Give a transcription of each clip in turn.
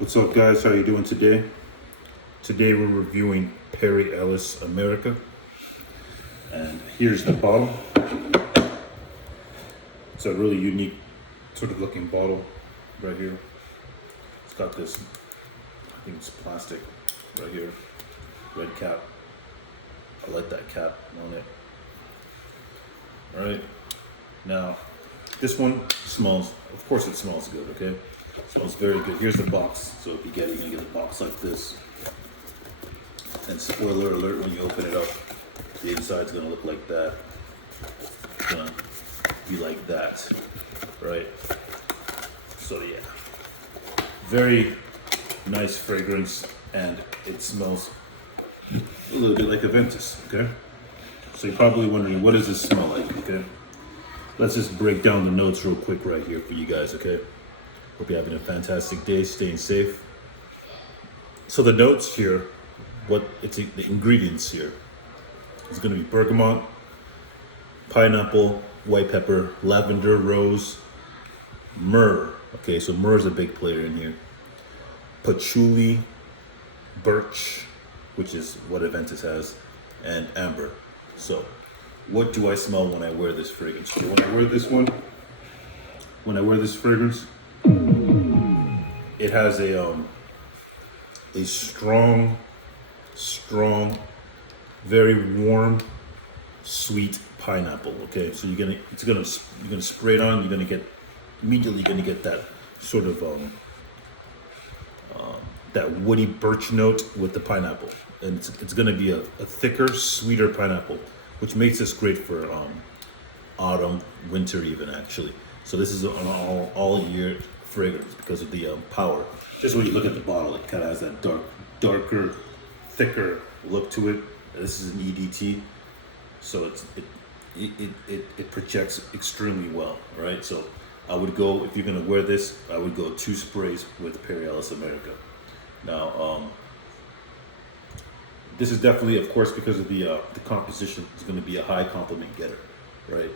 What's up, guys? How you doing today? Today we're reviewing Perry Ellis America, and here's the bottle. It's a really unique sort of looking bottle right here. It's got this, I think it's plastic right here, red cap. I like that cap on it. All right, now this one smells, of course it smells good, okay? It smells very good. Here's the box. So if you get it, you're gonna get a box like this. And spoiler alert, when you open it up, the inside's gonna look like that. It's gonna be like that, right? So yeah, very nice fragrance, and it smells a little bit like Aventus, okay? So you're probably wondering, what does this smell like, okay? Let's just break down the notes real quick right here for you guys, okay? Hope you're having a fantastic day, staying safe. So the notes here, the ingredients here, it's gonna be bergamot, pineapple, white pepper, lavender, rose, myrrh. Okay, so myrrh is a big player in here. Patchouli, birch, which is what Aventus has, and amber. So, what do I smell when I wear this fragrance? So when I wear this fragrance, it has a strong, very warm, sweet pineapple. Okay, so you're gonna spray it on. You're immediately gonna get that sort of that woody birch note with the pineapple, and it's gonna be a thicker, sweeter pineapple, which makes this great for autumn, winter even actually. So this is an all year fragrance because of the power. Just when you look at the bottle, it kind of has that darker, thicker look to it. This is an EDT, so it projects extremely well, right? So I would go, if you're gonna wear this, I would go 2 sprays with Perry Ellis America. Now, this is definitely, of course, because of the composition, it's going to be a high compliment getter, right?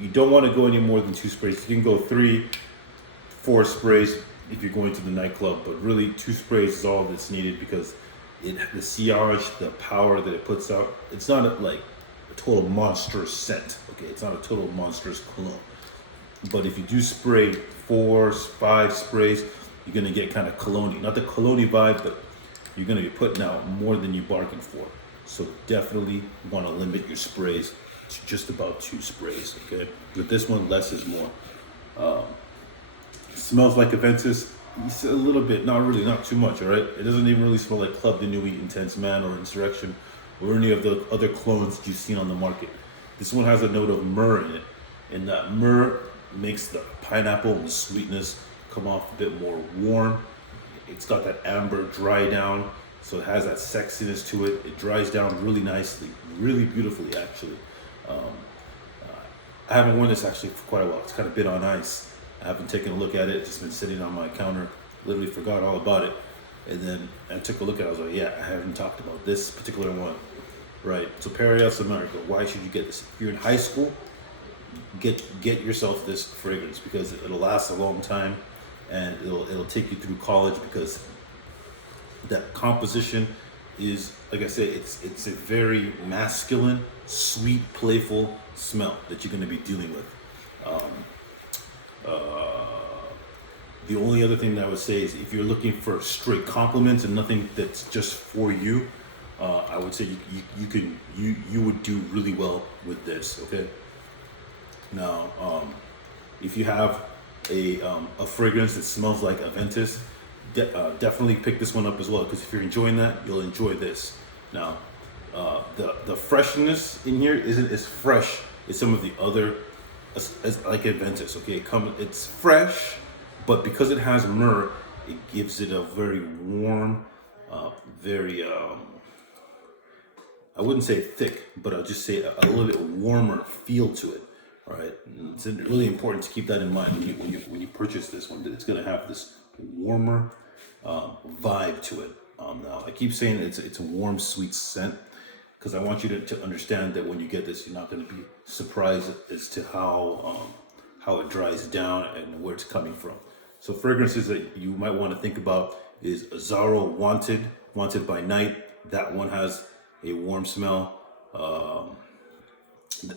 You don't want to go any more than 2 sprays. You can go 3, 4 sprays if you're going to the nightclub, but really 2 sprays is all that's needed because the sillage, the power that it puts out, it's not like a total monstrous scent, okay? It's not a total monstrous cologne. But if you do spray 4, 5 sprays, you're gonna get kind of cologne, not the cologne vibe, but you're gonna be putting out more than you bargained for. So definitely want to limit your sprays to just about 2 sprays, okay? With this one, less is more. It smells like Aventus, it's a little bit, not too much, all right? It doesn't even really smell like Club de Nuit, Intense Man, or Insurrection, or any of the other clones you've seen on the market. This one has a note of myrrh in it, and that myrrh makes the pineapple and the sweetness come off a bit more warm. It's got that amber dry down, so it has that sexiness to it. It dries down really nicely, really beautifully actually. I haven't worn this actually for quite a while. It's kind of been on ice. I haven't taken a look at it. It's just been sitting on my counter. Literally forgot all about it. And then I took a look at it. I was like, yeah, I haven't talked about this particular one. Right, so Perry Ellis America, why should you get this? If you're in high school, get yourself this fragrance because it'll last a long time, and it'll take you through college because that composition is, like I said, it's a very masculine, sweet, playful smell that you're going to be dealing with. The only other thing that I would say is if you're looking for straight compliments and nothing that's just for you, I would say you would do really well with this. Okay. Now, if you have a fragrance that smells like Aventus, definitely pick this one up as well, because if you're enjoying that, you'll enjoy this. Now, the freshness in here isn't as fresh as some of the other, as like Aventus. Okay, it's fresh, but because it has myrrh, it gives it a very warm, very I wouldn't say thick, but I'll just say a little bit warmer feel to it. All right, it's really important to keep that in mind when you purchase this one. That it's going to have this warmer vibe to it. Now I keep saying it's a warm, sweet scent because I want you to understand that when you get this, you're not going to be surprised as to how it dries down and where it's coming from. So fragrances that you might want to think about is Azzarro Wanted, Wanted by Night. That one has a warm smell,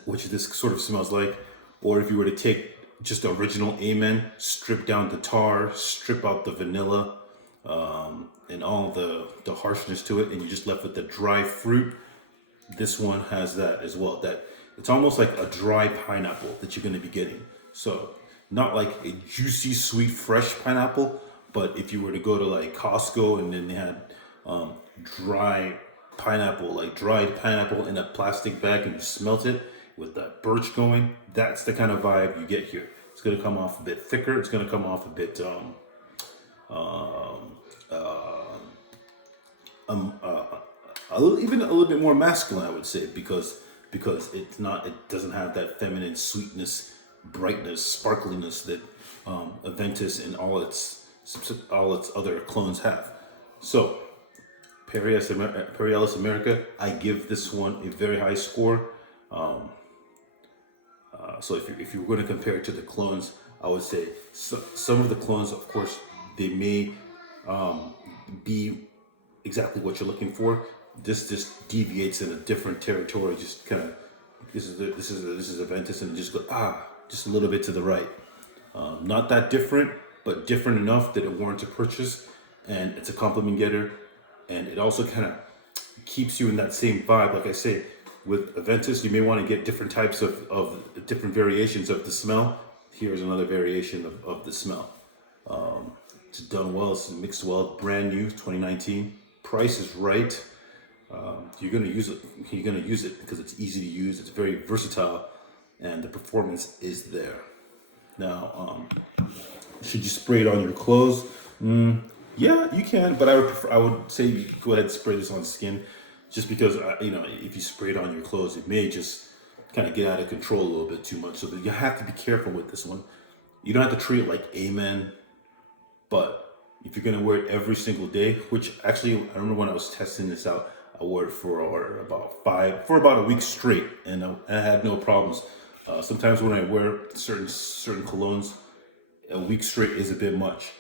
which this sort of smells like. Or if you were to take just the original Amen, strip down the tar, strip out the vanilla, and all the harshness to it, and you're just left with the dry fruit. This one has that as well. That it's almost like a dry pineapple that you're going to be getting. So not like a juicy, sweet, fresh pineapple, but if you were to go to like Costco and then they had dry pineapple, like dried pineapple in a plastic bag, and you smelt it with that birch going, that's the kind of vibe you get here. It's going to come off a bit thicker. It's going to come off a bit even a little bit more masculine, I would say, because it doesn't have that feminine sweetness, brightness, sparkliness that Aventus and all its other clones have. So Ellis America, I give this one a very high score. So if you're going to compare it to the clones, I would say some of the clones, of course, they may be exactly what you're looking for. This just deviates in a different territory. Just kind of this is Aventus, and just go just a little bit to the right. Not that different, but different enough that it warrants a purchase, and it's a compliment getter, and it also kind of keeps you in that same vibe. Like I say, with Aventus, you may want to get different types of different variations of the smell. Here's another variation of the smell. It's done well, it's mixed well, brand new, 2019. Price is right. You're gonna use it. You're gonna use it because it's easy to use. It's very versatile, and the performance is there. Now, should you spray it on your clothes? Yeah, you can, but I would say you go ahead and spray this on skin, just because if you spray it on your clothes, it may just kind of get out of control a little bit too much. So you have to be careful with this one. You don't have to treat it like Amen, but if you're gonna wear it every single day, which actually I remember when I was testing this out, I wore it for about a week straight, and I had no problems. Sometimes when I wear certain colognes, a week straight is a bit much.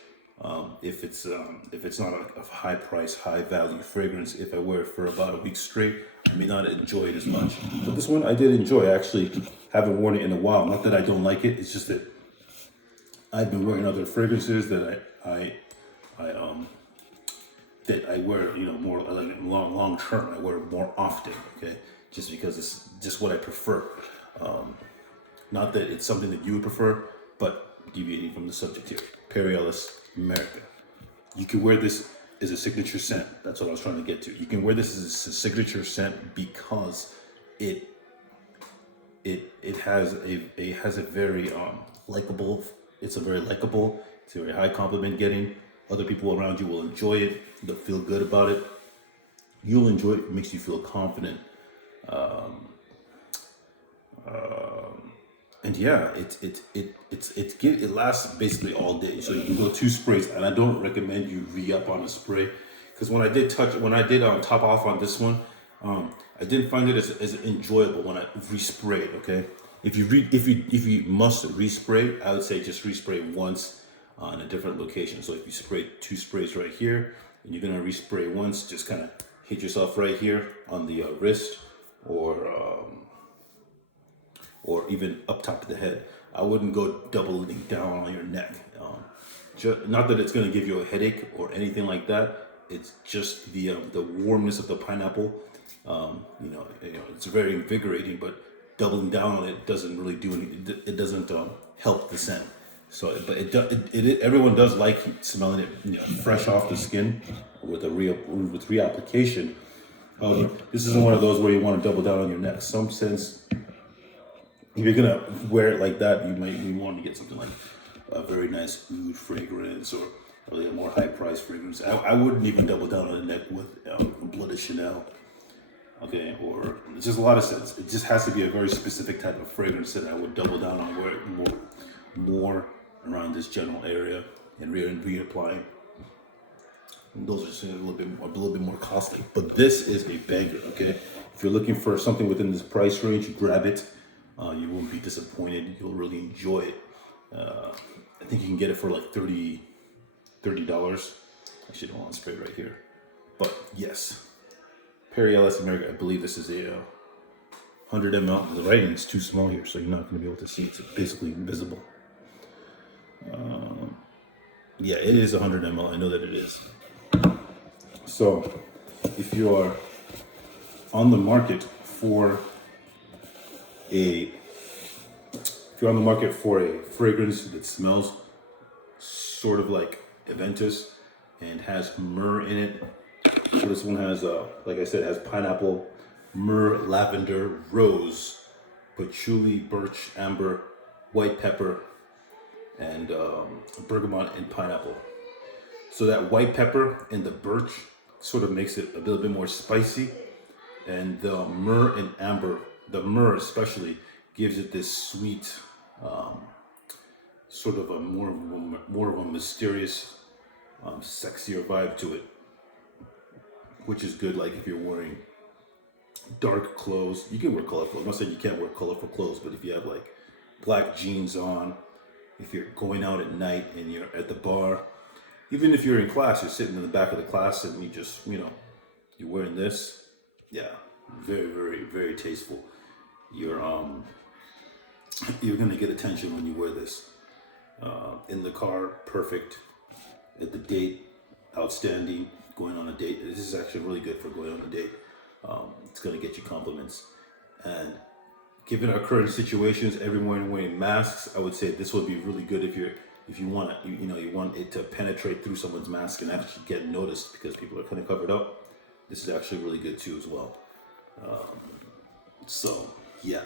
If it's not a high price, high value fragrance, if I wear it for about a week straight, I may not enjoy it as much. But this one I did enjoy. I actually haven't worn it in a while. Not that I don't like it. It's just that I've been wearing other fragrances that I wear, more like long term. I wear it more often. Okay, just because it's just what I prefer. Not that it's something that you would prefer, but deviating from the subject here. Ellis America. You can wear this as a signature scent. That's what I was trying to get to. You can wear this as a signature scent because it has a very likable. It's a very likable. It's a very high compliment getting. Other people around you will enjoy it. They'll feel good about it. You'll enjoy it. It makes you feel confident. And yeah, it lasts basically all day. So you can go 2 sprays, and I don't recommend you re-up on a spray, because when I did top off on this one, I didn't find it as enjoyable when I resprayed. Okay, if you must respray, I would say just respray once in a different location. So if you spray 2 sprays right here, and you're gonna respray once, just kind of hit yourself right here on the wrist, or even up top of the head. I wouldn't go doubling down on your neck. Not that it's going to give you a headache or anything like that. It's just the warmness of the pineapple. It's very invigorating, but doubling down on it doesn't really do anything. It doesn't help the scent. So, but everyone does like smelling it, fresh off the skin with reapplication. This isn't one of those where you want to double down on your neck. Some scents, if you're gonna wear it like that, you want to get something like a very nice oud fragrance or a more high price fragrance. I wouldn't even double down on the neck with Blood of Chanel. Okay, or it's just a lot of scents. It just has to be a very specific type of fragrance that I would double down on, wear it more around this general area and reapply. Those are just a little bit more costly. But this is a banger. Okay, if you're looking for something within this price range, grab it. You won't be disappointed. You'll really enjoy it. I think you can get it for like $30. Actually, don't want to spray right here. But yes, Perry Ellis America. I believe this is a 100 ml. The writing is too small here, so you're not going to be able to see. It's basically invisible. Yeah, it is 100 ml. I know that it is. So, if you are on the market for a fragrance that smells sort of like Aventus and has myrrh in it, so this one has, like I said, has pineapple, myrrh, lavender, rose, patchouli, birch, amber, white pepper, and bergamot and pineapple. So that white pepper and the birch sort of makes it a little bit more spicy, and the myrrh and amber, the myrrh especially, gives it this sweet, sort of a more of a mysterious, sexier vibe to it, which is good. Like if you're wearing dark clothes, you can wear colorful. I'm not saying you can't wear colorful clothes, but if you have like black jeans on, if you're going out at night and you're at the bar, even if you're in class, you're sitting in the back of the class and you just, you're wearing this, yeah, very, very, very tasteful. You're gonna get attention when you wear this. In the car, perfect. At the date, outstanding. Going on a date, this is actually really good for going on a date. It's gonna get you compliments. And given our current situations, everyone wearing masks, I would say this would be really good if you want it to penetrate through someone's mask and actually get noticed, because people are kind of covered up. This is actually really good too as well. So yeah,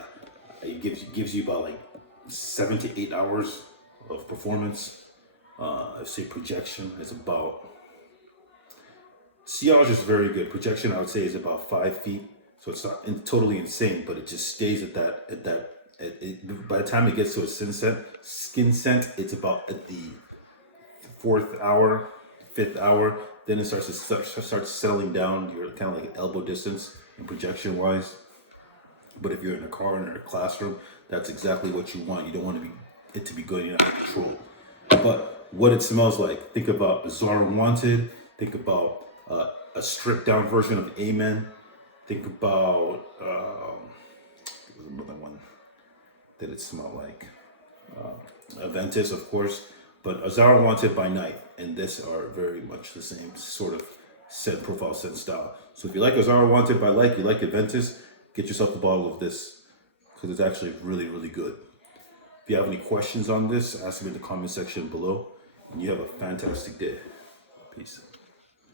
it gives you about like 7 to 8 hours of performance. I say projection is about, sillage is very good. Projection, I would say, is about 5 feet. So it's not totally insane, but it just stays at that. By the time it gets to a skin scent, it's about at the 4th hour, 5th hour. Then it starts settling down. You're kind of like elbow distance in projection wise. But if you're in a car or in a classroom, that's exactly what you want. You don't want it to be going out of control. But what it smells like, think about Azzarro Wanted. Think about a stripped down version of Amen. Think about another one that it smelled like. Aventus, of course, but Azzarro Wanted by night and this are very much the same sort of scent profile, scent style. So if you like Azzarro Wanted by light, you like Aventus, get yourself a bottle of this because it's actually really, really good. If you have any questions on this, ask them in the comment section below, and you have a fantastic day.